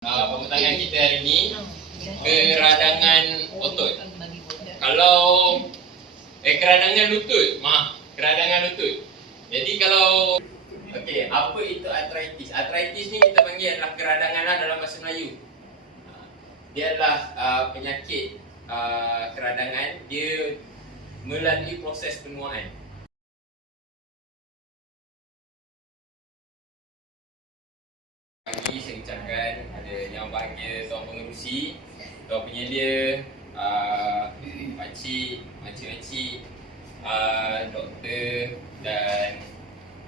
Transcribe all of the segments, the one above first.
Pembentangan kita hari ini keradangan otot. Kalau keradangan lutut, keradangan lutut. Jadi kalau apa itu arthritis? Arthritis ni kita panggil adalah keradangan dalam bahasa Melayu. Dia adalah penyakit keradangan, dia melalui proses penuaan. Pagi saya ucapkan ada yang bahagia tuan pengerusi, tuan penyelia, pakcik, makcik-makcik, doktor dan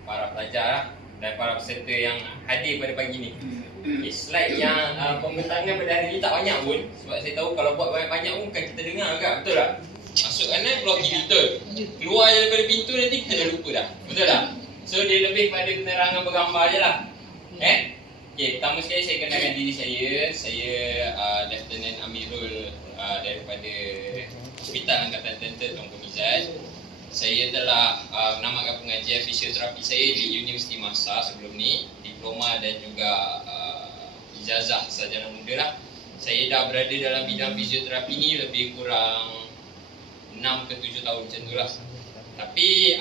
para pelajar dan para peserta yang hadir pada pagi ni. Slide yang pembentangan pada hari ni tak banyak pun, sebab saya tahu kalau buat banyak-banyak pun bukan kita dengar agak, betul tak? Masuk kanan, keluar kiri, betul? Keluar daripada pintu nanti kita dah lupa dah, betul tak? So dia lebih pada penerangan bergambar je lah. Pertama sekali saya kenalkan diri saya. Saya Lieutenant Amirul daripada Hospital Angkatan Tentera Tuan Mizan. Saya telah menamakan pengajian fisioterapi saya di Universiti Masa sebelum ni, diploma dan juga ijazah sarjana muda lah. Saya dah berada dalam bidang fisioterapi ni lebih kurang 6 ke 7 tahun macam tu lah. Tapi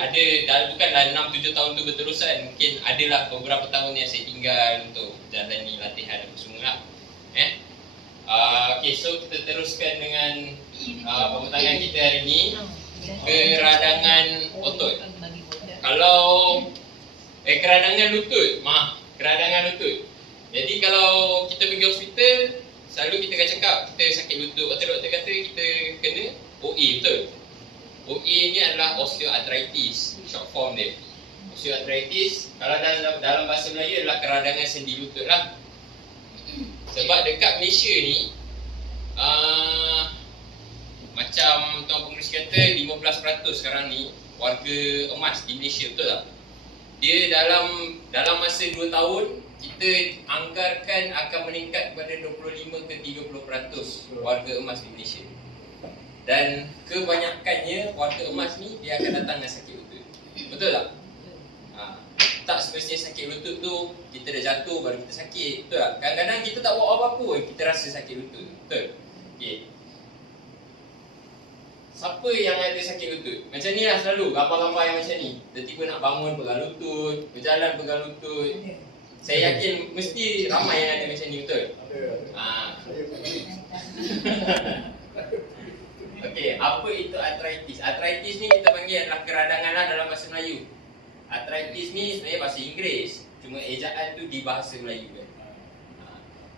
bukanlah 6-7 tahun tu berterusan, mungkin adalah beberapa tahun yang saya tinggal untuk jalani latihan apa semua lah. So kita teruskan dengan pembentangan kita hari ni, keradangan otot. Kalau keradangan lutut, keradangan lutut. Jadi kalau kita pergi hospital, selalu kita akan cakap kita sakit lutut. Doktor kata kita kena OA, betul? OA ni adalah osteoarthritis, short form dia. Osteoarthritis, kalau dalam bahasa Melayu adalah keradangan sendi lutut lah. Sebab dekat Malaysia ni, macam tuan pengerusi kata, 15% sekarang ni warga emas di Malaysia, betul tak? Dia dalam masa 2 tahun, kita anggarkan akan meningkat kepada 25 ke 30% warga emas di Malaysia. Dan kebanyakannya warga emas ni dia akan datang dengan sakit lutut. Betul tak? Tak semestinya sakit lutut tu kita dah jatuh baru kita sakit, betul tak? Kadang-kadang kita tak buat apa-apa pun kita rasa sakit lutut, betul? Siapa yang ada sakit lutut? Macam ni lah selalu, gambar-gambar yang macam ni. Tiba-tiba nak bangun pegang lutut, berjalan pegang lutut. Saya yakin mesti ramai yang ada macam ni, betul? Apa itu arthritis? Arthritis ni kita panggil adalah keradangan dalam bahasa Melayu. Arthritis ni sebenarnya bahasa Inggeris, cuma ejaan tu di bahasa Melayu kan.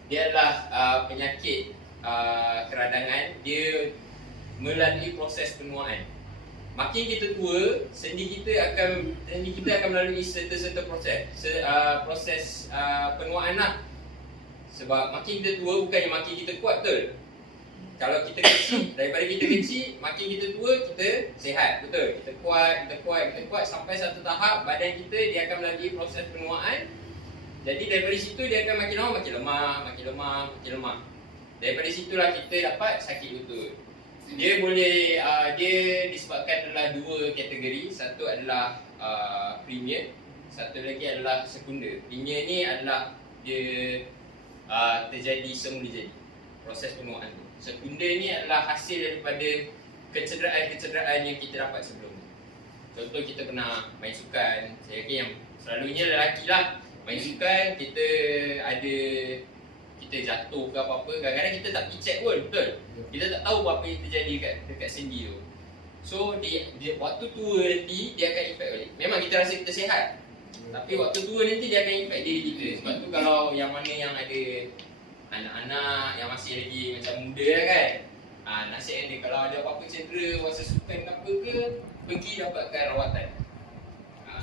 Dia adalah penyakit keradangan, dia melalui proses penuaan. Makin kita tua, sendi kita akan melalui serta-serta proses penuaan lah. Sebab makin kita tua bukannya makin kita kuat, betul? Kalau kita kecil, daripada kita kecil, makin kita tua, kita sihat, betul? Kita kuat sampai satu tahap badan kita dia akan melalui proses penuaan. Jadi daripada situ dia akan makin lama makin lemah. Daripada situlah kita dapat sakit lutut. Dia disebabkan adalah 2 kategori. Satu adalah premier, satu lagi adalah sekunder. Premier ni adalah dia terjadi semula jadi proses penuaan tu. Sekunder ni adalah hasil daripada kecederaan yang kita dapat sebelum ni. Contoh kita pernah main sukan, saya yakin yang selalunya lelaki lah main sukan, kita jatuh ke apa-apa, kadang-kadang kita tak pergi check pun, betul? Kita tak tahu apa yang terjadi dekat sendi tu. So dia waktu tua nanti dia akan efek balik. Memang kita rasa kita sihat, tapi waktu tua nanti dia akan efek diri kita. Sebab tu kalau yang mana yang ada anak-anak yang masih lagi macam muda kan, nasihat dia kalau ada apa-apa cedera masa sukan ke apa ke, pergi dapatkan rawatan,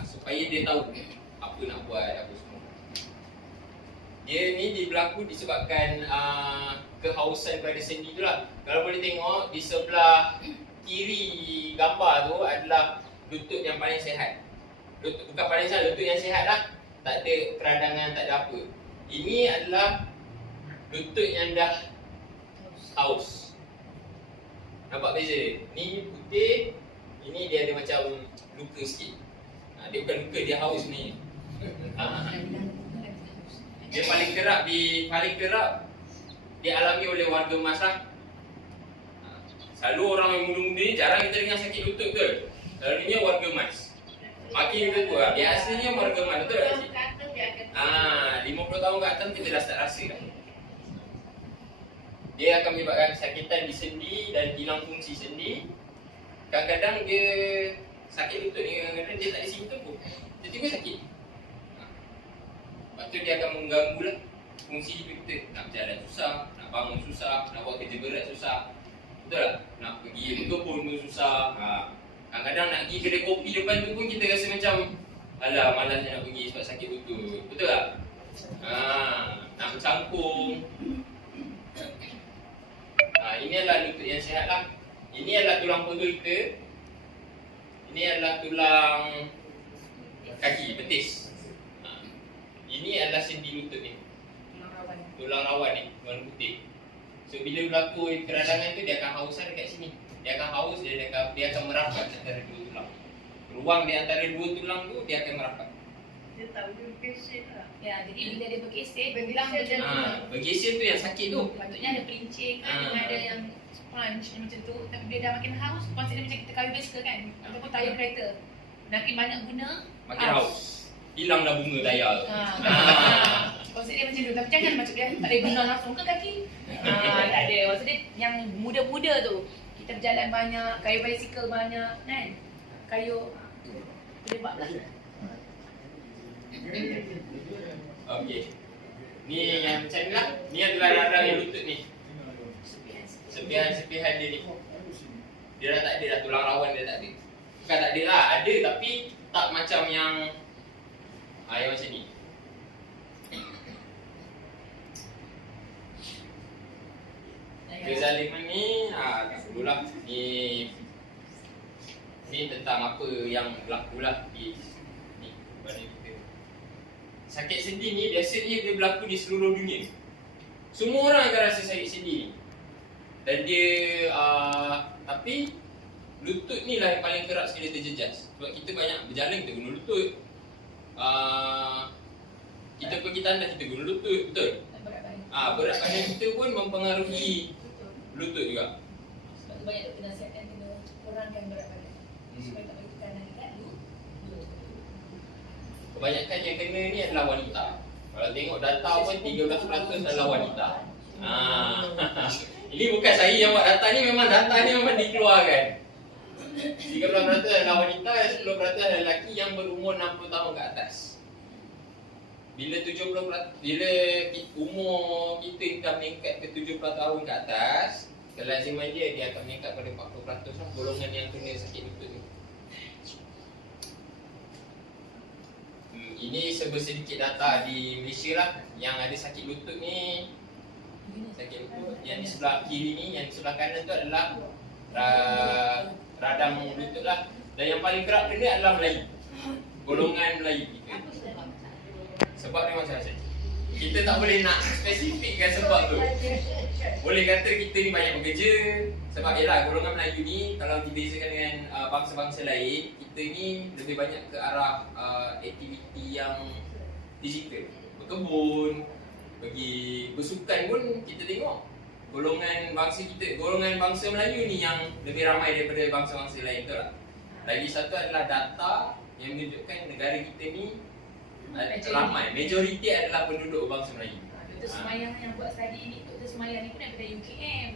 supaya dia tahu apa nak buat, apa semua. Dia ni berlaku disebabkan kehausan pada sendi tu lah. Kalau boleh tengok di sebelah kiri gambar tu adalah lutut yang paling sihat. Bukan paling sihat, lutut yang sihat lah. Tak ada keradangan, tak ada apa. Ini adalah lutut yang dah haus. Nampak beza? Ni putih, ini dia ada macam luka sikit. Dia bukan luka, dia haus ni. Dia paling kerap dialami oleh warga emas lah. Selalu orang yang muda-muda ni jarang kita dengar sakit lutut tu. Selalunya warga emas. Makin kita tua, biasanya warga emas, betul tak cik? 50 tahun ke atas kita dah start rasa dah. Dia akan menyebabkan kesakitan di sendi dan hilang fungsi sendi. Kadang-kadang dia sakit lutut ni, kadang-kadang dia tak ada simptom pun, tiba-tiba sakit. Lepas tu dia akan mengganggu lah fungsi hidup kita. Nak berjalan susah, nak bangun susah, nak buat kerja berat susah. Betul tak? Nak pergi berkebun pun susah. Kadang-kadang nak pergi kedai kopi depan tu pun kita rasa macam alah, malasnya nak pergi sebab sakit lutut. Betul tak? Nak bercampur. Ini adalah lutut yang sihat lah. Ini adalah tulang paha kita. Ini adalah tulang kaki, betis. Ini adalah sendi lutut ni. Tulang rawan ni, warna putih. So bila berlaku keradangan tu, dia akan hausan dekat sini. Dia akan haus, dia akan merapat antara dua tulang. Ruang di antara dua tulang tu, dia akan merapat. Dia tahu dia bergeser lah. Ya, jadi bila dia bergeser, tulang macam tu. Bergeser tu yang sakit tu. Patutnya ada pelincing kan, ada yang sponge macam tu. Tapi dia dah makin haus, konsep dia macam kita kayu bicycle kan, ataupun tayar kereta. Makin banyak guna, makin haus. Hilang dah bunga tayar tu. Konsep dia macam tu. Tapi jangan macam dia tak boleh guna langsung ke kaki. Tak ada. Maksud dia yang muda-muda tu, kita berjalan banyak, kayu bicycle banyak kan. Kayu terlibat lah. Okey. Ni yang macam ni lah. Ni adalah radang yang lutut ni. Sepihan dia ni. Dia dah tak ada dah, tulang rawan dia tak ada. Bukan tak ada lah, ada tapi tak macam yang macam ni. Kezaliman ni, tak perlulah. Ni tentang apa yang berlaku lah di ni pada kita. Sakit sendi ni biasanya dia berlaku di seluruh dunia. Semua orang akan rasa sakit sendi ni. Dan dia tapi lutut ni lah yang paling kerap sekali terjejas. Sebab kita banyak berjalan, kita guna lutut. Kita pergi tandas, kita guna lutut, betul? Berat badan kita pun mempengaruhi lutut juga. Sebab tu banyak doktor nasihatkan kena kurangkan berat badan. Supaya tak bagi tekanan dekat lutut. Kebanyakan yang kena ni adalah wanita. Kalau tengok data pun 13% adalah wanita. Ini bukan saya yang buat data ni, memang data ni memang dikeluarkan. 13% adalah wanita, 10% adalah lelaki yang berumur 60 tahun ke atas. Bila umur kita dah meningkat ke 70 tahun ke atas, kelaziman dia akan meningkat pada 40% lah golongan yang kena sakit lutut ni. Ini sedikit data di Malaysia lah yang ada sakit lutut ni. Sakit lutut yang di sebelah kiri ni, yang di sebelah kanan tu adalah radang lutut lah. Dan yang paling kerap kena adalah Melayu, golongan Melayu kita. Sebab dia macam-macam. Kita tak boleh nak spesifikkan sebab tu. Boleh kata kita ni banyak bekerja. Sebab ialah golongan Melayu ni, kalau dibezakan dengan bangsa-bangsa lain, kita ni lebih banyak ke arah aktiviti yang digital. Berkebun, pergi bersukan pun kita tengok. Golongan bangsa Melayu ni yang lebih ramai daripada bangsa-bangsa lain, betul tak? Lagi satu adalah data yang menunjukkan negara kita ni ramai, majoriti adalah penduduk bangsa Melayu. Doktor Semayang yang buat study ni, Doktor Semayang ni pun daripada UKM.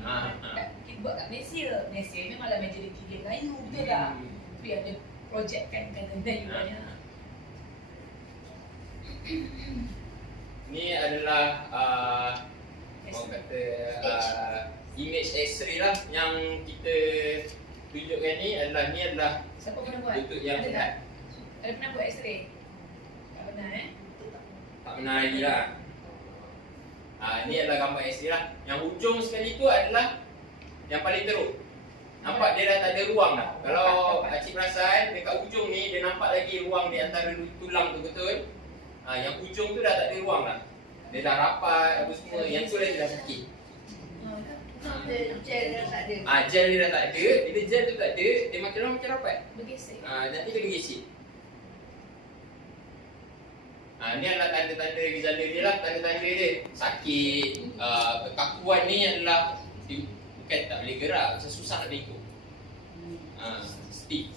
Kita buat kat Malaysia. Malaysia memanglah majoriti dia Melayu, betul tak? Tapi ada projek kan kata Melayu banyak. Ni adalah orang kata image X-ray lah yang kita tunjukkan ni adalah siapa pernah buat? Lutut yang sihat. Ada pernah buat X-ray? Tak pernah Tak pernah lagi lah. Ni adalah gambar X-ray lah. Yang ujung sekali tu adalah yang paling teruk. Nampak dia dah tak ada ruang dah. Kalau Cik perasan, dekat ujung ni dia nampak lagi ruang di antara tulang tu, betul? Yang ujung tu dah tak ada ruang dah. Dia dah rapat apa semua. Yang tu dia dah sakit. Gel dah tak ada. Gel dia dah tak ada. Bila gel tu tak ada, dia makin lama makin rapat. Bergesek. Nanti dia bergesek. Ni adalah tanda-tanda gejala dia lah, tanda-tanda dia. Sakit, kekakuan ni adalah bukan tak boleh gerak, macam susah nak bengkok. Stiff.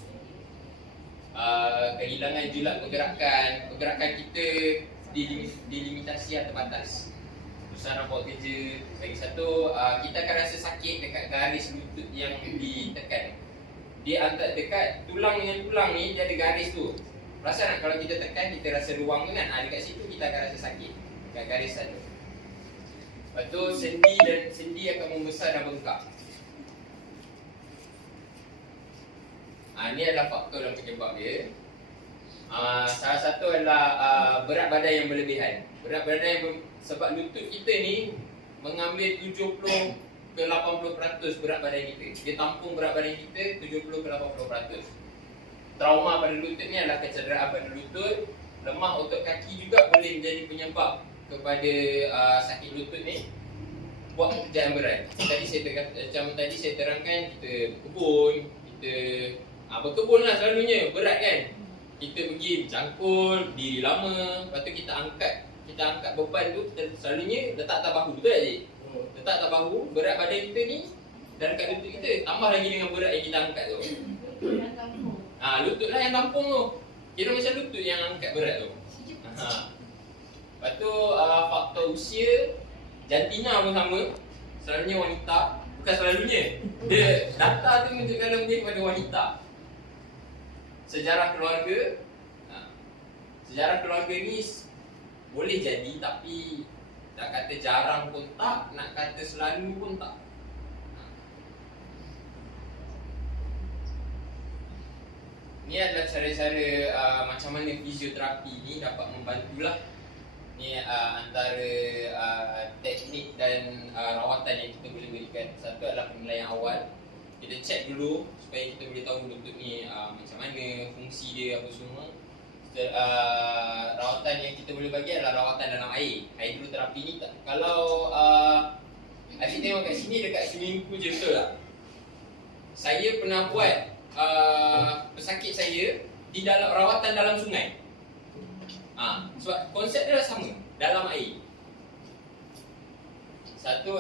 Kehilangan julat pergerakan kita dilimitasi atau terbatas. Susah nak buat kerja. Lagi satu, kita akan rasa sakit dekat garis lutut yang ditekan. Dia antara dekat tulang dengan tulang ni, dia ada garis tu. Perasan tak kalau kita tekan, kita rasa ruang tu kan? Dekat situ kita akan rasa sakit dekat garis sana. Lepas tu sendi akan membesar dan bengkak. Ini adalah faktor dan penyebab dia. Salah satu adalah berat badan yang berlebihan. Berat badan yang sebab lutut kita ni mengambil 70 ke 80% berat badan kita. Dia tampung berat badan kita 70 ke 80%. Trauma pada lutut ni adalah kecederaan pada lutut. Lemah otot kaki juga boleh menjadi penyebab kepada sakit lutut ni. Buat pekerjaan berat. Tadi saya terangkan, kita berkebun, kita berkebun lah selalunya, berat kan. Kita pergi cangkul, diri lama, lepas tu kita angkat beban tu, selalunya letak atas bahu, betul tak cik? Letak atas bahu, berat badan kita ni dan kat lutut kita, tambah lagi dengan berat yang kita angkat tu. Lutut lah yang tampung tu. Kira macam lutut yang angkat berat tu. Lepas tu faktor usia, jantina pun sama. Selalunya wanita, bukan selalunya, dia data tu menunjukkan lebih pada wanita. Sejarah keluarga, sejarah keluarga ni boleh jadi, tapi nak kata jarang pun tak, nak kata selalu pun tak. Ni adalah cara-cara macam mana fisioterapi ni dapat membantulah. Ni antara teknik dan rawatan yang kita boleh berikan. Satu adalah penilaian awal. Kita check dulu supaya kita boleh tahu lutut ni macam mana, fungsi dia apa semua. Rawatan yang kita boleh bagi adalah rawatan dalam air. Hidroterapi ni kalau Asyik tengok kat sini dekat swimming pool je, betul tak? Saya pernah buat pesakit saya di dalam rawatan dalam sungai. Sebab konsep dia sama, dalam air. Satu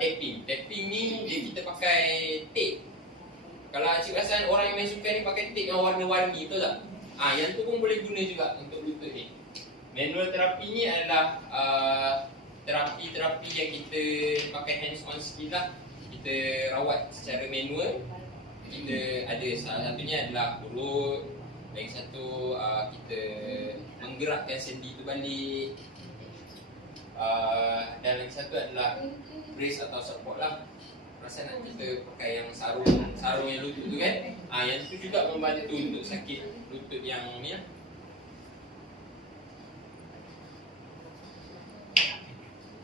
taping. Taping ni kita pakai tape. Kalau cik perasan orang yang main sukan ni pakai tape yang warna-warni, betul tak? Yang tu pun boleh guna juga untuk lutut ni. Manual terapi ni adalah terapi-terapi yang kita pakai hands-on skill lah. Kita rawat secara manual. Kita ada salah satunya adalah urut. Lagi satu kita menggerakkan sendi tu balik. Dan lagi satu adalah brace atau support lah. Perasan nak kita pakai yang sarung yang lutut tu kan. Yang tu juga membantu untuk sakit lutut yang ni lah.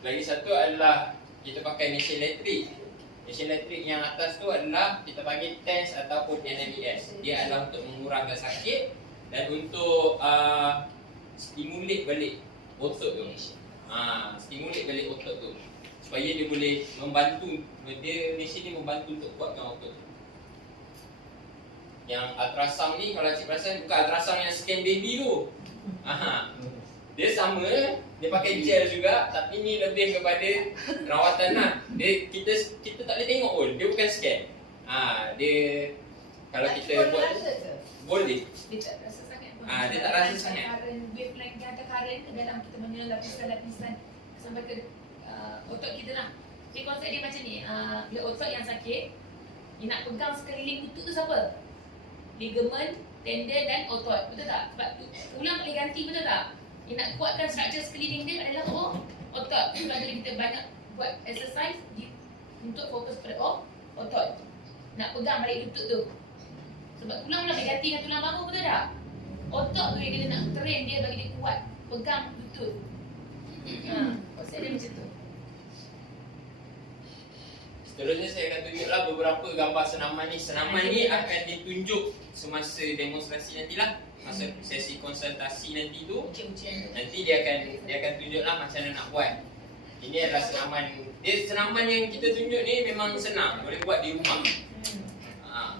Lagi satu adalah kita pakai mesin elektrik. Mesin elektrik yang atas tu adalah kita panggil TENS ataupun NMES. Dia adalah untuk mengurangkan sakit dan untuk stimulate balik otot tu. Stimulate balik otot tu supaya dia boleh membantu. Mesin ni membantu untuk kuatkan otot tu. Yang ultrasound ni kalau cik perasan bukan ultrasound yang scan baby tu. Dia sama, dia pakai gel juga, tapi ni lebih kepada rawatan lah. Kita tak boleh tengok pun, dia bukan scan. Dia kalau kita buat boleh. Dia tak rasa sangat. Dia tak rasa sangat. Wavelength dia ada current ke dalam kita punya lapisan-lapisan sampai ke otot kita lah. Jadi konsep dia macam ni, bila otot yang sakit, dia nak pegang sekeliling lutut tu siapa? Ligamen, tendon dan otot, betul tak? Sebab tulang boleh ganti, betul tak? Dia nak kuatkan struktur sekeliling dia adalah otot. Sebab tu kita banyak buat exercise untuk fokus pada otot. Nak pegang balik lutut tu. Sebab tulang boleh ganti dengan tulang baru, betul tak? Otot tu yang kita nak train dia bagi dia kuat pegang lutut. Konsep dia macam tu. Seterusnya saya akan tunjuklah beberapa gambar senaman ni. Senaman ni akan ditunjuk semasa demonstrasi nantilah. Masa sesi konsultasi nanti tu, nanti dia akan tunjuklah macam mana nak buat. Ini adalah senaman. Senaman yang kita tunjuk ni memang senang, boleh buat di rumah.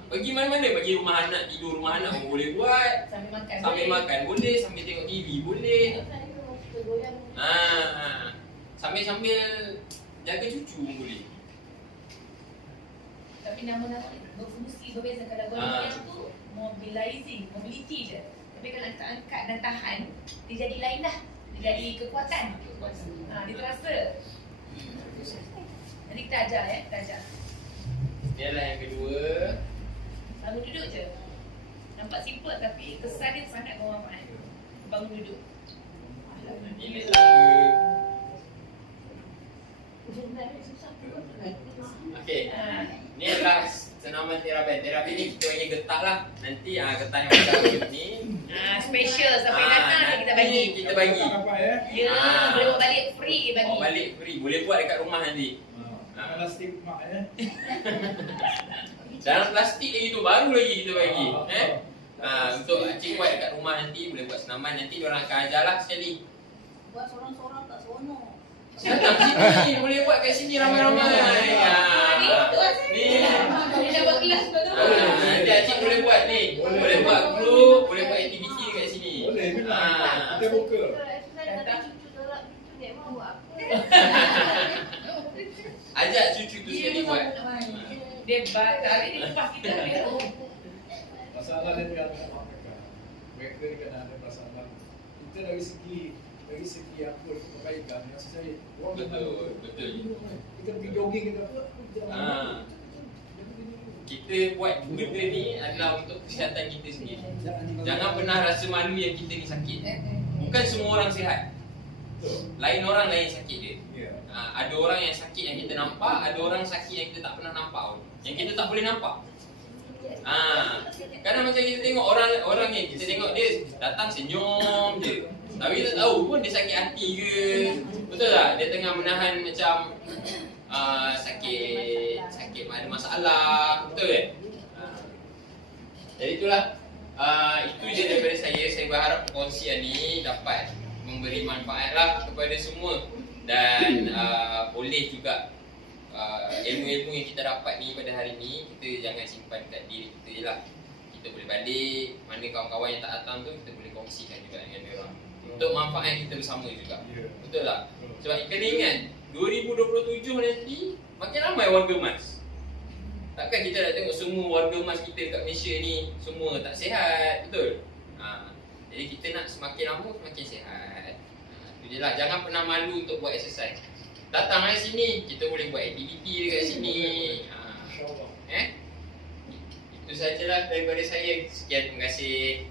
Pergi mana-mana, pergi rumah anak, tidur rumah anak pun boleh buat. Sambil makan boleh, sambil tengok TV boleh. Sambil-sambil jaga cucu pun boleh. Tapi nama-nama berfungsi berbeza. Kalau goyang tu mobility je. Tapi kalau angkat dan tahan, dia jadi lain dah. Dia jadi kekuatan. Dia terasa. Nanti kita ajar kita ajar. Ni adalah yang kedua. Bangun duduk je. Nampak simple tapi kesan dia sangat bermanfaat. Bangun duduk. Ini lagi. Okey. Ni adalah senaman terapi. Terapi ni kita bagi getah lah. Nanti getah yang macam ni. Special sampai datang kita bagi. Ni kita bagi. Ya, boleh bawa balik free bagi. Bawa balik free. Boleh buat dekat rumah nanti. Plastik mak Dalam plastik lagi tu baru lagi kita bagi. Untuk cik buat dekat rumah nanti boleh buat senaman. Nanti diorang akan ajar lah sekali. Buat sorang-sorang tak seronok. Datang sini, boleh buat kat sini ramai-ramai. Ni. Dia dah buat kelas sebab tu. Nanti Acik boleh buat ni. Boleh buat group, boleh buat aktiviti dekat sini. Boleh, kita buka. Ajak cucu tu sekali buat. Dia hari ni lepas kita dia. Masalah dia kan mereka ni kan ada masalah. Kita dari segi apa kebaikan yang saya Betul. kita pergi jogging kita apa Kita buat benda ni adalah untuk kesihatan kita sendiri. Jangan pernah rasa malu yang kita ni sakit. Bukan semua orang sihat. Lain orang lain sakit dia. Ada orang yang sakit yang kita nampak, ada orang sakit yang kita tak pernah nampak pun. Yang kita tak boleh nampak. Kadang macam kita tengok orang ni, kita tengok dia datang senyum je. Tapi kita tahu pun dia sakit hati ke. Betul tak? Dia tengah menahan macam sakit ada masalah. Betul kan? Jadi itulah. Itu je daripada saya. Saya berharap perkongsian ni dapat memberi manfaat lah kepada semua. Dan boleh juga ilmu-ilmu yang kita dapat ni pada hari ni kita jangan simpan kat diri kita je lah. Kita boleh balik, mana kawan-kawan yang tak datang tu kita boleh kongsikan juga dengan dia orang untuk manfaat kita bersama juga. Betul tak? Sebab kena ingat 2027 nanti makin ramai warga emas. Takkan kita nak tengok semua warga emas kita kat Malaysia ni semua tak sihat, betul? Jadi kita nak semakin lama semakin sihat. Itu je lah, jangan pernah malu untuk buat exercise. Datang dari sini, kita boleh buat aktiviti dekat sini. Itu sajalah daripada saya. Sekian, terima kasih.